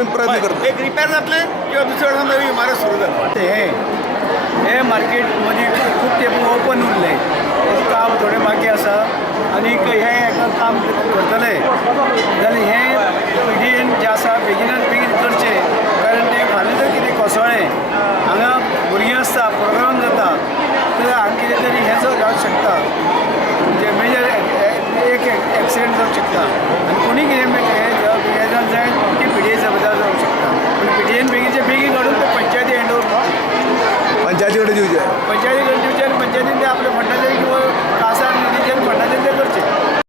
नवीन प्रयत्न करतात. एक रिपेअर जातले किंवा दुसऱ्या वर्सा नवी इमारत सुरू जाता. हे मार्केटमध्ये खूप ते ओपन उरले काम थोडें बाकी आसा आनी हें काम करतले जाल्यार हें पिडीन जें आसा बेगिनात बेगीन करचें कारण तें फाल्यां जर कितें कोसळ्ळें हांगा भुरगीं आसता प्रोग्राम जाता तर हांगा कितें तरी हें जावंक शकता म्हणजे मेजर एक एक्सिडेंट जावंक शकता.